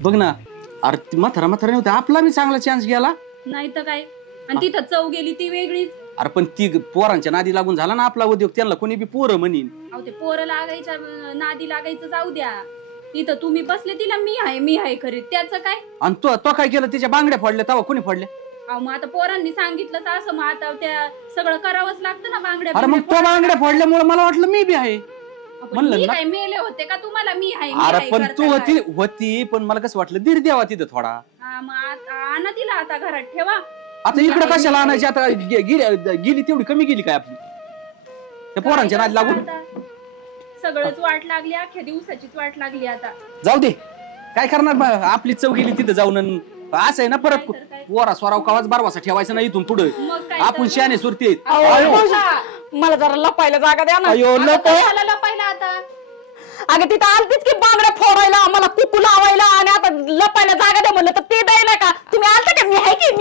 बघ ना अरे म्हातारा नव्हता आपला बी चांगला चान्स गेला नाही तर काय आणि तिथं चव गेली ती वेगळीच अरे पण ती पोरांच्या नादी लागून झाला ना आपला उद्योग त्यांना कोणी बी पोरं म्हणीन अहो ते पोरं लागायच्या नादी लागायचं जाऊ द्या इथं तुम्ही बसले तिला मी आहे खरी त्याचं काय आणि तो काय केलं तिच्या बांगड्या फोडल्या तेव्हा कोणी फोडल्या अहो मग आता पोरांनी सांगितलं तर असं मग आता त्या सगळं करावंच लागतं ना बांगड्या अरे मग तो बांगड्या फोडल्यामुळे मला वाटलं मी बी आहे म्हणलं मी काय मेले होते का तुम्हाला मी आहे अरे पण तू होती पण मला कसं वाटलं दीड द्यावा तिथं थोडा हा मग आणा तिला आता घरात ठेवा आता इकडे कशाला आणायची आता गेली तेवढी कमी गेली काय आपली त्या पोरांच्या नादी लागून सगळंच वाट लागली अख्ख्या दिवसाचीच वाट लागली आता जाऊ दे काय करणार आपली चव गेली तिथं जाऊन असं आहे ना परत पोरा स्वराव कावाच बारवासा ठेवायचं नाही इथून पुढे आपण शहाणे सुरते मला जरा लपायला जागा द्या ना लपायला आता अगं तिथं आलतीच की बांगड्या फोडायला आम्हाला कुकू लावायला आणि आता लपायला जागा द्या म्हणलं तर ते द्यायला का तुम्ही आलता का मी आहे की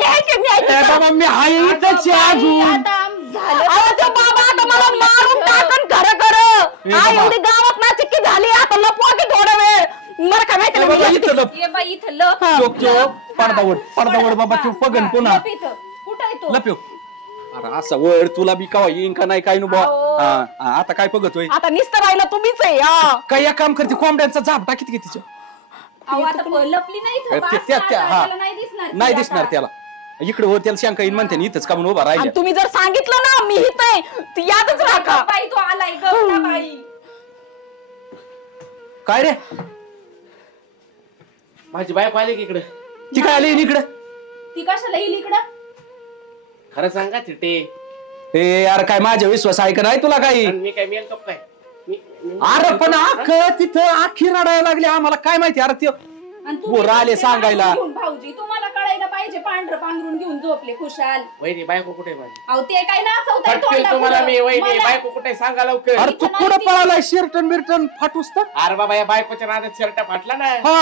मी आहे इथंच अजून बाबा आता मला मारून टाकन खरं एवढी गावात ना चिक्की झाली आता लपवा की थोडा वेळ मला काय माहिती पडदावड बाबा तू पगन पुन्हा कुठं लप्यो अरे असा वड तुला बी कावा येईन का नाही काय नु आता काय बघतोय आता निस्तर राहिला तुम्हीच आहे काय या काम करते कोंबड्यांचा झाप टाकीत घे तिच्या लपली नाही दिसणार त्याला इकडे हो त्याला शंका येईन म्हणते इथंच का म्हणून उभा राहिला तुम्ही जर सांगितलं ना मी इथं यादच राखा बाई तो आलाय गप्पा बाई काय रे माझी बायको आली की इकडे ती काय आली इकडे ती कशाला येईल इकडं खरं सांगा थिटे ए यार काय माझा विश्वास आहे का नाही तुला काही मी काय मेल तो काय अरे पण तिथं आखी रडायला लागली आम्हाला काय माहिती अरे ते आले सांगायला भाऊजी तुम्हाला कळायला पाहिजे पांढरं पांघरून घेऊन झोपले खुशाल वहिनी बायको कुठे माझी अहो ते काय नाचवताय तुम्हाला मी वहिनी बायको कुठे सांगा लवकर अरे तू कुठं पळालाय शिरटन बिरटन फाटूस तर अरे बाबा या बायकोच्या नादात शर्ट फाटला ना हा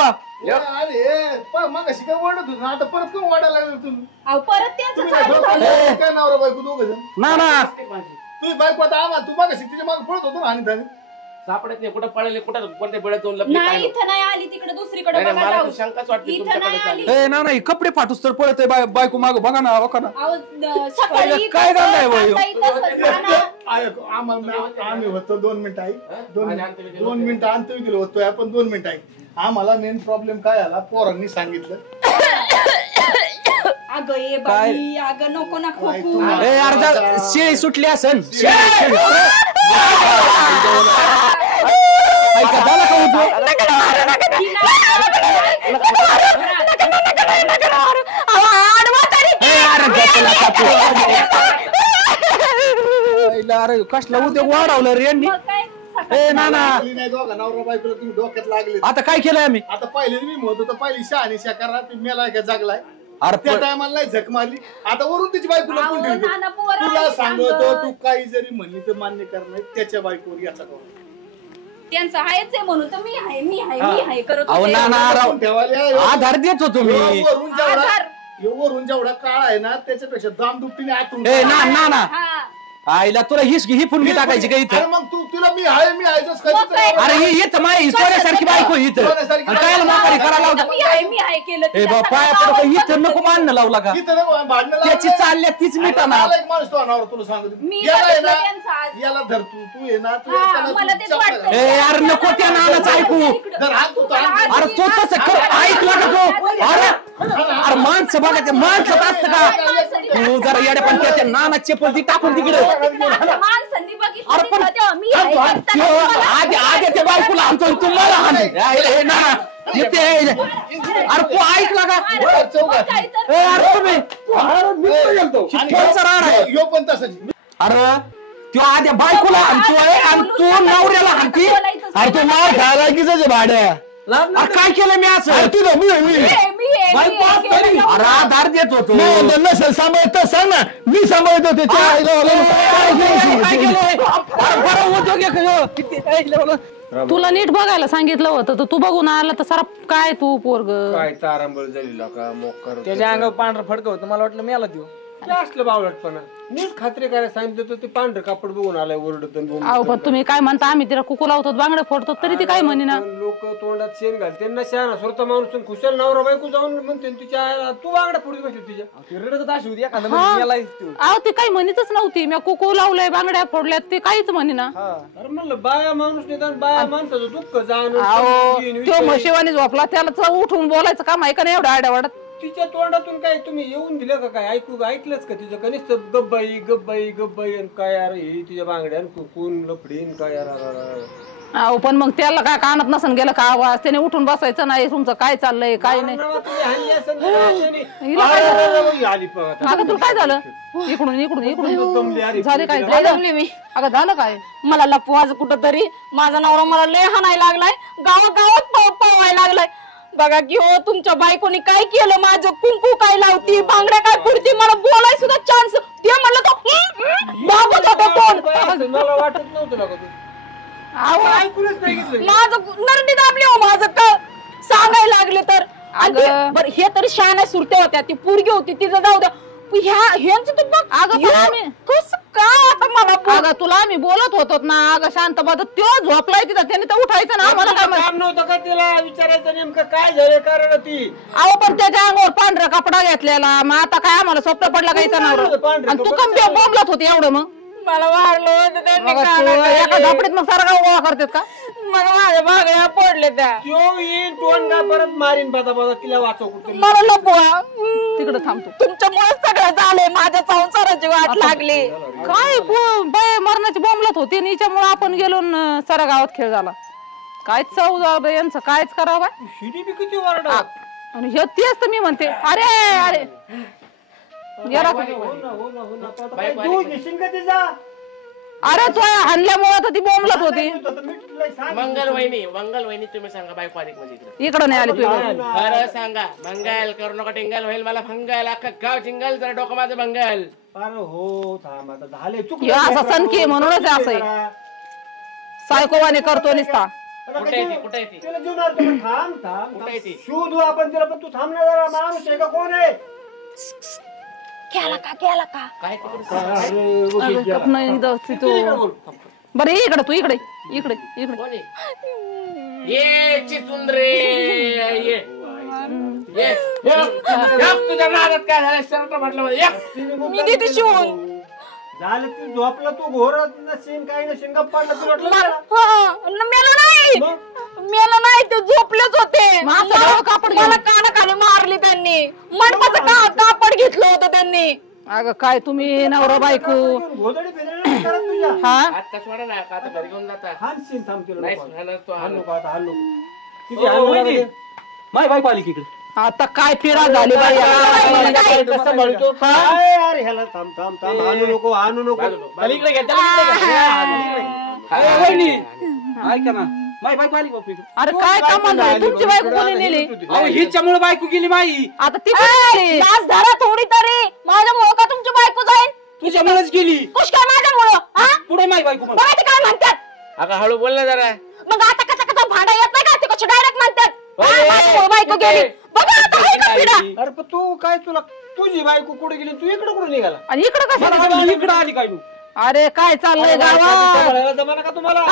अरे मग अशी काय ओढत होत आता परत कोण वाढायला लागलं तुम्ही अहो परत त्यांचं चालू झालं काय नवरा बायको दोघ जण ना तुम्ही बायको आता आम्हाला तू मग तिच्या मागे पळत होतो ना आणि सापडत नाही कुठं पळले कुठं कोणत्या बेळात जाऊन नाही इथं नाही आली तिकडे दुसरीकडे बघा मला जाऊ. शंकाच वाटते इथं नाही आली ए नाही कपडे फाटूस तर पळतोय बायको माग बघा ना बघा ना अहो, सकाळी काय तसं, झालंय वय? आता इथं सजवाना. आम्हाला आम्ही होतो 2 मिनिटं आई 2 मिनिटं अंतरी दिलं होतो आपण 2 मिनिटं आई आम्हाला मेन प्रॉब्लेम काय आला पोरांनी सांगितलं अगं ए बाई अगं नको ना खोकू ए अर्धा शेळी सुटली असन झाला का अरे कसला उद्योग वाढवलं रे यांनी ए ना नाही दोघा नवरा बायकोला तुम्ही डोक्यात लागले आता काय केलंय आम्ही आता पहिले मी म्हणत होतो पहिली शहाणी करा ती मेलाय का जागलाय अरे त्या टायमाला नाही झक मारली आता वरून तिची बायको लपून अहो, ठेवली नाना पोरं तुला आली सांगतो सांगत. तू काही जरी म्हणली तर मान्य करणार त्याच्या बायकोवर याचा त्यांचं आहेच आहे म्हणून तर मी आहे करत अहो होते. ना आधार देत होतो मी वरून जेवढा काळ आहे ना त्याच्यापेक्षा दाम दुपटीने आतून ए ना हा. आईला तुला ही फुनगी टाकायची का अरे इथं मग तू तुला मी आहे मग काय? अरे ही येत माय सोन्यासारखी बायको इथं काय माघारी करायला लावता मी आहे केलं ए तिला. पाया पडतो इथं नको मानणं लावला का भांडण त्याची चालल्या तीच मिटाना माणूस तो अनावर तुला सांगतो मी याला आहे बघितलं ना त्यांचं आज. याला धर तू ये ना तू हा, येताना मला तू तेच चपला वाटतं. घाल. ए यार नको त्या नानाचं ऐकू धर हात तू ताण. अरे तू तसं कर ऐकलं का तू अरे माणसं बघा ते माणसं असतं का तू जरा येड्या पण त्याच्या नाना चप्पल ती टाकून तिकडे माणसांनी बघितलं अरे पण तिथं तेव्हा मी आहे करताना आधी त्या बायकोला आणतो तुम्हाला हे ना येते अरे तू ऐकला का मग काय तर? ए अरे तुम्ही कोणचा राड आहे यो पण तसंच अरे तू आधी बायकोला आणतोय आणि तू नवऱ्याला आणती अरे तू मार खायला की त्याचे भाड्या काय केलं मी असं तू मी आहे. अरे आधार देत होतो नसेल सांभाळत सांग ना मी सांभाळत होते तुला नीट बघायला सांगितलं होतं तर तू बघून आला तर सारा काय तू पोरग काय तारांबळ झाली का मोकर त्याच्या अंगावर पांढरं फडकं होतं मला वाटलं मेला देऊ असलं बावळटपणा नीट खात्री करायला सांगितलं तर ते पांढरं कापड बघून आलाय ओरडत अहो पण तुम्ही काय म्हणता आम्ही तिला कुकू लावतो बांगड्या फोडतो तरी ती काय म्हणे ना लोक तोंडात शेण घाल त्यांना शहाणा स्वतः माणूस खुशाल नवरा बायको जाऊन म्हणते तिच्या आईला तू बांगड्या फोडून बसली तिच्या रडत अशी होती एखादा अहो ती काही म्हणतच नव्हती मी कुकू लावलंय बांगड्या फोडल्यात ते काहीच म्हणे ना अरे म्हणलं बाया माणूस निदान बाया माणसाचं दुःख जाणून अहो तो म्हशीवानी झोपला त्याला उठून बोलायचं काम आहे का नाही एवढं आड्या वाढत तिच्या तोंडातून काय तुम्ही येऊन दिलं का काय ऐकलंच का तिचं कनिष्ठ गब्बाई गब्बाई गब्बाई आणि काय यार हे तिच्या बांगड्या कुकून लफडीन काय यार अहो पण मग त्याला काय कानात नसन गेलं का आवाज त्याने उठून बसायचं नाही तुमचं काय चाललंय काय नाही अगं तुला काय झालं इकडून इकडून इकडून झाले काय अगं झालं काय मला लपवायचं कुठं तरी माझा नवरा मला लय हाणायला लागलाय गावात पळवायला लागलाय बघा की हो तुमच्या बायकोनी काय केलं माझं कुंकू काय लावती बांगड्या काय पुरती मला बोलाय सुद्धा चान्स ते म्हणलं तो बाबूच होता कोण मला वाटत नव्हतं का ऐकूनच नाही घेतलं माझं नरडी दाबली हो माझं का सांगायला लागले तर बरं हे तरी शहाण्या सुरत्या होत्या ती पोरगी होती तिचं जाऊ द्या ह्यांचं तू बघ अगं कसं काय आता मला अगं तुला आम्ही बोलत होतो ना अगं शांत बघ तो झोपलाय तिथं त्याने तर उठायचं ना आम्हाला काय काम नव्हतं का तिला विचारायचं नेमकं काय झालं कारण ती अहो पण त्याच्या अंगावर पांढरा कपडा घेतलेला मग आता काय आम्हाला स्वप्न पडला काही आणि तू कम बोंबलत होती एवढं मग मला मारलं होतं एका झोपडीत मग सारा गाव गोळा करतात का मग माझ्या बागड्या पडले त्या तो येईन टोनगा परत मारीन बादा तिला वाचव कुठे मला लपवा तिकडे थांबतो तुमच्यामुळे सगळं झालंय माझ्या संसाराची वाट लागली काय बाय मरणाची बोंबलत होती आणि हिच्यामुळे आपण गेलो सारा गावात खेळ झाला काय चव झालं यांचं कायच करावं शिडी बी किती वारडा आणि हे तेच तर मी म्हणते अरे अरे याला अरे तो हाणल्यामुळे तर ती बोंबलत होती मंगल वहिनी तुम्ही सांगा बायको आली म्हणजे इकडं नाही आली तू खरं सांगा मंगल करू नका टिंगल होईल मला फंगल अख्खा गाव जिंगल जरा डोकं माझं मंगल अरे हो थांब आता झाले चुक असं सनकी म्हणूनच असं सायकोवाने करतो निसता कुठे येते तिला जेवणार तुम्ही थांब कुठे येते शोधू आपण तिला पण तू थांब ना जरा माणूस आहे का कोण आहे केला का काय तिकडे बरं इकडे तू इकडे इकडे इकडे कोण आहे ये चिचुंद्रे ये तुझ्या नादात काय झालं शर्ट म्हटलं मी देते शिवून झालं तू झोपला तू घोरत नसेल काही नसेल गप्पा पडला तुला मेला नाही ते झोपलेच होते मला कानाखाली मारली त्यांनी मंडपाचं कापड घेतलं होतं त्यांनी अगं काय तुम्ही नवरा बायको घोदडी बेदडी करत तुझ्या हा आता सोडा ना आता घरी घेऊन जाता हानशीन थांब तिला नाही नको. हाणणार तो हाण नको आता हाण नको. किती ओ, हाणणार वहिनी. आहे? माय बायको आली की इकडे आता काय पिढा झाली बाई कसं म्हणतो? काय यार ह्याला थांब थांब थांब हाणू नको हाणू नको त्याला इकडे घ्या वहिनी ऐका ना माय बायको आली बापू इकडे अरे काय कामाला तुमची बायको कोणी नेली अहो हिच्यामुळे बायको गेली माई आता ती कुठे गेली? लाज धरा थोडी तरी माझ्यामुळं का तुमची बायको जाईल तुझ्यामुळेच गेली कुश काय माझ्यामुळं पुढे माय बायको मग बघा ते काय म्हणतात अगं हळू बोल ना जरा मग आता कसं भांडा येत नाही का ते कशी डायरेक्ट म्हणतात माझ्यामुळं बायको गेली बघा आता आहे का पिढा अरे पण तू काय तुला तुझी बायको कुठे गेली तू इकडे कुठे निघाला आणि इकडं कसं इकडे आली काय तू अरे काय चाललंय गावात जमाना का तुम्हाला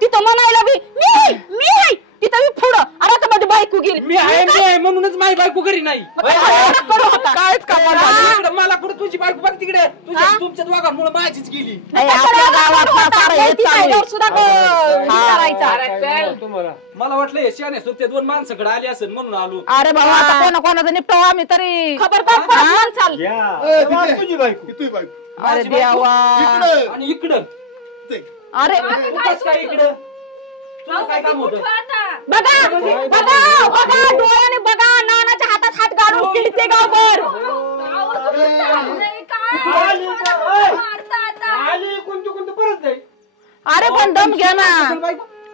तिथं म्हणायला बी मी आहे तिथं मी पुढं अरे आता माझी बायको गेली मी आहे म्हणूनच माझी बायको घरी नाही कायच इकडे मला कुठे तुझी बायको बघ तिकडे तुमच्या दोघांमुळे माझीच गेली आपल्या गावात ना सारं हेच चाललंय. सुद्धा चल तुम्हाला मला वाटलं हे शाने सुट्टे दोन माणसाकडे आली असेल म्हणून आलो अरे बाबा आता कोणाचं निपटावं आम्ही तरी खबरदार चाल या तुझी बायको किती बायको अरे देवा आणि इकडं अरे उगाच काय इकडं तुला काय काम होतं बघा बघा बघा डोळ्याने बघा नानाच्या हातात हात घालून फिरते गावभर आली कोणती परत जाईल अरे पण दम घ्या ना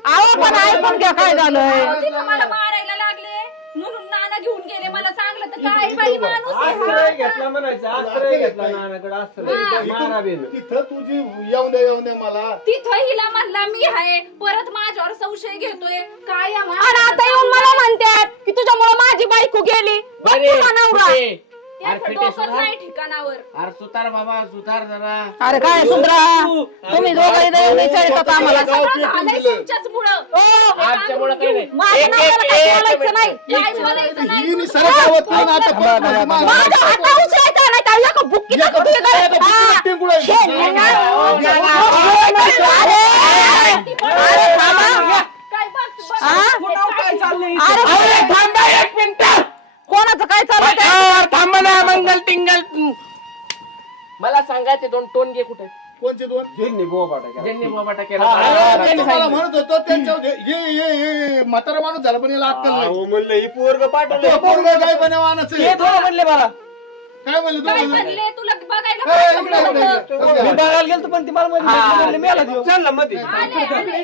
आहो पण ऐकून घ्या काय झालंय मला मारायला लागले म्हणून नाना घेऊन गेले मला चांगलं तर काय बाई माणूस आहे हा. आश्रय घेतला म्हणायचं आश्रय घेतला नानाकडे आश्रय मारा बेन तिथं तुझी येऊन दे मला तिथं हिला म्हणला मी आहे परत माझ्यावर संशय घेतोय काय या आणि आता येऊन मला म्हणतात की तुझ्यामुळे माझी बायको गेली बघ अरे तुझा नवरा कुठे? त्याचं अरे डोकंच सुधार. नाही ठिकाणावर. अरे सुधार बाबा सुधार जरा. अरे काय सुधरा तुम्ही दोघं इथे विचारतात आम्हाला सगळं झालंय तुमच्याचमुळं. आमच्यामुळं काही नाही. माझ्या नवऱ्याला काही बोलायचं नाही. काय बोलायचं नाही. ही निसर्ग गावात कोण आता परत नाही. माझ्या हातावर उचलायचं नाही तर एका बुक्कीला कुठे गेलं? हा. टिंगुळा. शे, अरे थांबा. काय बघ अरे थांबा एक मिनिट. कोणाचं काय चाललंय? थांबा ना मंगल टिंगल. मला सांगायचे 2 टोनगे कुठे? कोणचे दोन? ज्यांनी बोबाटा केला. ज्यांनी बोबाटा अरे, केला. तुम्हाला म्हणत होतो त्यांच्यावर ये म्हातारा माणूस झाला पण याला अक्कल नाही. अहो, म्हणलं ही पोरग पाठवलं. तो पोरगं काय बनवानाचं आहे? म्हणले मला काय म्हणले काय तुम्हाला? बनले तुला बघायला ए, पाहिजे इकडे, इकडे, होतं. इकडे. मी बघायला गेलो पण ती मला म्हणली मेला देऊ. चालला मध्ये. आले, आले,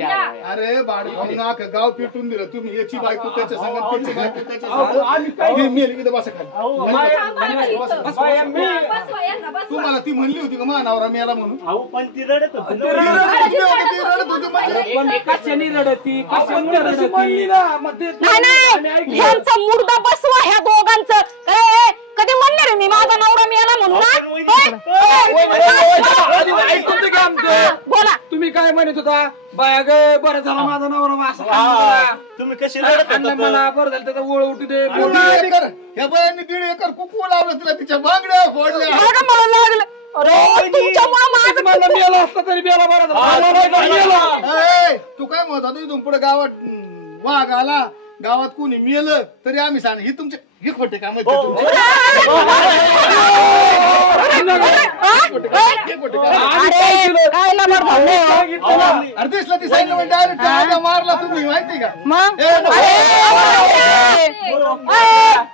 या. अरे बाळू अख्खं गाव पेटून दिलं तुम्ही याची बायको त्याच्या संग त्याची बायको त्याच्या संग. मेली इथं बसा खाली. थांबा ना इथं. बसवा यांना, बसवा. तुम्हाला ती म्हणली होती का मा नवरा मेला म्हणून? पण ती रडत होती. ती रडत होती म्हणजे. कशाने रडती कशाने म्हणली ना मग ते नाही ह्यांचा मुर्दा बसवा ह्या दोघांचं. काय कधी म्हणणार आहे मी माझा नवरा मिळाला म्हणून ना? ऐकून घ्या आमचं. हा, बोला. तुम्ही काय म्हणत होता बाया ग बरं झाला माझा नवरा असं तुम्ही कशी रडत आणलं होता? मला बरं झालं त्याचा ओळ उठू दे पूर्ण एकर ह्या बायांनी 1.5 एकर कुकू लावलं तिला तिच्या बांगड्या फोडल्या. बघा मला लागलं. अरे तुमच्यामुळे माझं मला मेला असता तरी मेला बरं झाला. मला मेला. ए, तू काय म्हणत होता इथून पुढे गावात वाघ आला गावात कोणी मेलं तरी आम्ही सांग ही तुमचे हे खोटे काम आहेत का तुमचे? हे खोटे काम. अरे काय नंबर भावने अरे दिसला ती सांगितलं म्हणजे डायरेक्ट मारला तुम्ही माहिती का? मग ए, नको.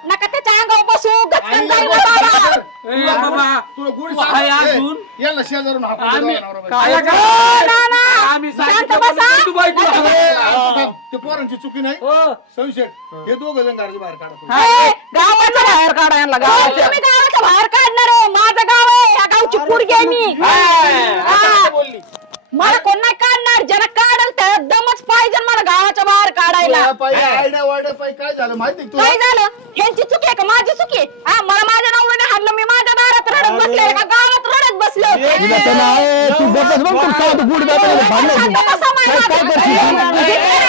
नका त्याच्या अंगावर बसू गचकन आणि जाईल या बाबा. गोष्टी ए, बाबा तुला गोडी काय सांग. अजून? ए, याला शेजारून हाकून आम्ही द्या नवरा काय बायको. काय? ना, ना. आम्ही शांत सांगितलं बसा. म्हणून तू बायको नाही, ए, हाकला. आता थांब. ते पोरांची चुकी नाही हो. संशय हे दोघं जण घराच्या बाहेर काढा. ए, गावाच्या बाहेर काढा यांना गावाच्या. तुम्ही गावाच्या बाहेर काढणार आहे. माझं गाव आहे. या गावची पोरगी आहे मी. हा. बोलली मला कोण नाही काढणार. ज्याला काढल त्याला दमच पाहिजे मला गावाच्या बाहेर काढायला. आयडिया वाड्या पाय काय झालं माहिती का तुला? काय झालं? ह्यांची चुकी आहे का माझी चुकी आहे? हा, मला माझ्या नवऱ्याने हाणलं. मी माझ्या दारात रडत बसले का गावात रडत बसले होते? तुला तर नाही, तू बसच बघ तू साधू गुड बाबा भांडण शांत बसा माझ्या काय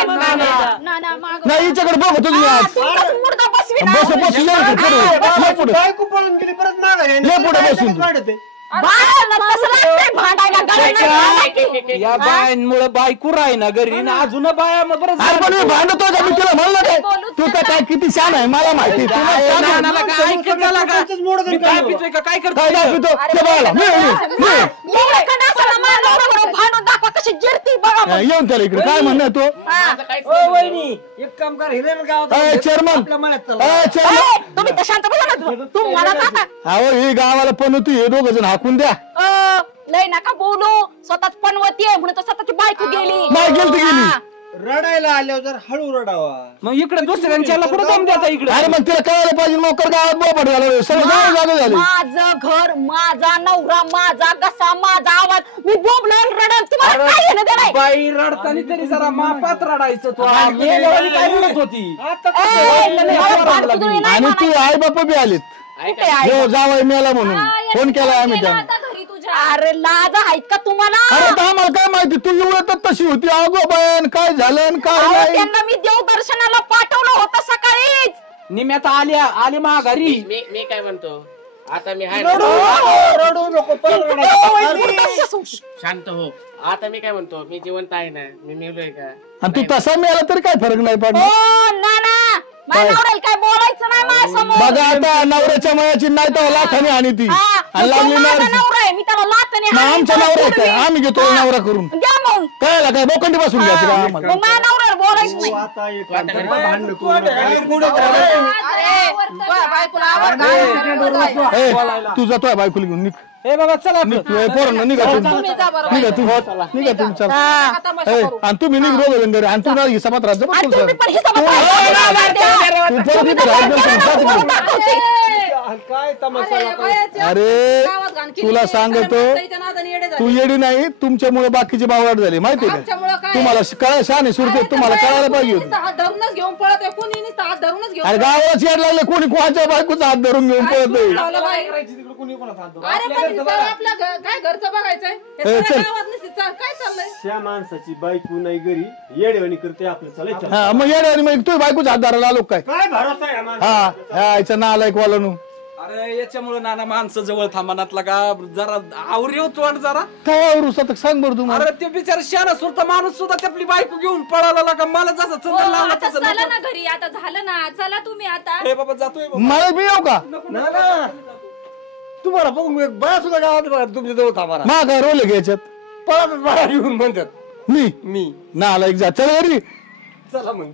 मागं. ना ना माग नाही हिच्याकडे बघ तुम्ही हा, आज तुमचाच मुर्दा बसवी ना. बस बस ये पुढे बायको पळून गेली परत मागा ये पुढे बसून. बाळाला कसं लागतंय भांडायला गावाला भांडायची. या बायांमुळे बायको राही ना घरी ना अजून बाया मग बरं पण मी भांडतो का मी तुला म्हणलं काय तू तर काय किती छान आहे मला माहिती काय पितोय का काय करतो काय पितो ते बाळा एवढं का डासाला माझ्या नवऱ्याबरोबर भांडून दाखवा कशी जिरती बघा मग. येऊन त्याला इकडे काय म्हणणं तो एक काम कर हिरेन गावात चेअरमन आपल्या मळ्यात चला. चेअरमन ए, तुम्ही तर शांत बसा ना. तू मला जाता. अहो ही गावाला पण तू हे दोघ जण हाकून द्या लय नका बोलू. स्वतःच पनवती आहे म्हणून तर स्वतःची बायको गेली. नाही गेली हा. रडायला आल्यावर जर हळू रडावा. मग इकडे दुसऱ्यांच्याला कुठे काम देता इकडे अरे मग तिला कळायला पाहिजे नोकर गावात बोपट झालं सगळं गाव जागा झाली माझं घर माझा नवरा माझा घसा माझा आवाज मी बोंबलं रडल तुम्हाला काय घेणं देणं? बाई रडतानी तरी जरा मापात रडायचं तू काय रडत होती मला पाठपुतळी नाही आणि तू म्हणायची. आई बाप बी आलीत कुठे आहे? हो जावई मेला म्हणून फोन केला आम्ही गेला त्यांना आता घरी तुझ्या. अरे लाज आहेत का तुम्हाला? अरे तर आम्हाला काय माहिती तू एवढं तर तशी होती अगो बन काय झालं आणि काय अहो, नाही त्यांना मी देवदर्शनाला पाठवलं होतं सकाळीच. निम्यात आली माघारी मी काय म्हणतो आता मी हाय रडू नको परत रडायचं. शांत हो. आता मी काय म्हणतो मी जिवंत आहे ना मी मेलोय का? आणि तू तसा मिळाला तरी काय फरक नाही हो पडला ना माझ्या नवऱ्याला काय बोलायचं नाही माझ्यासमोर. बघा आता नवऱ्याच्या मयाची नाही तर लाखाने आणि ती हा, आणि तो लागली माझा नाही नवरा आहे मी त्याला लाथाने मग हाणीन, आमचा त्याला नवरा पुरवीन. काय आम्ही घेतो नवरा करून द्या मग. कळलं काय बोकंडी बसून घ्यायची का आम्हाला मग माझ्या नवऱ्याला बोलायचं नाही. आता एक काम कर, आता भांडण करू नका. ए, तू जातोय बायकुल घेऊन निघ बाबा चला पोरांना निघा तुम्ही निघा तुम्ही चला ए, आणि तुम्ही निघ रोज घरी आणि तू नाही हिसाबात राहत आणि तुम्ही पण हिसाबात तू परत इथे राहायचं नाही. काय तमाशा लोकांना. अरे गावात घाण तुला सांगतो तू येडी नाही, तुमच्यामुळे बाकीचे बावळाट झाले माहिती आमच्यामुळं का? काय? तुम्हाला कळा शहाणे सुरते तुम्हाला कळायला पाहिजे होतं. हात धरूनच घेऊन पळत आहे, कोणी नुसतं हात धरूनच घेऊन अरे गावाला येड लागले, कोणी कोणाच्या बायकोचा हात धरून घेऊन पळत अरे पण तिचं आपल्या काय घरचं बघायचंय हे सगळ्या गावात नुसती काय चाललंय? त्या माणसाची बायको नाही घरी येडेवाणी करते आपलं चालायचं हा मग येड आणि मग तुम्ही बायकोचा हात धरायला आलो काय? काय भरोसा आहे या माणसाचा? हा यायचा नालायक वाला अरे याच्यामुळे नाना माणसं जवळ थांबनातला का जरा आवरी होतो आणि जरा काय आवरू सतत सांग बरं तुम्हाला. अरे ते बिचारा शाना सुरता माणूस सुद्धा आपली बायको घेऊन पळाला का मला जसं हो, चंदन लावला आता तसं चला नको. ना घरी, आता झालं ना, चला तुम्ही आता. अरे बाबा जातोय बाबा. मला मी येऊ का? ना ना तुम्हाला बघून एक बाया सुद्धा गावात बघा तुमच्या जवळ थांबा मा काय रोल आहे याच्यात? पळत बाया घेऊन म्हणतात मी मी नालायक जा चल घरी. चला मग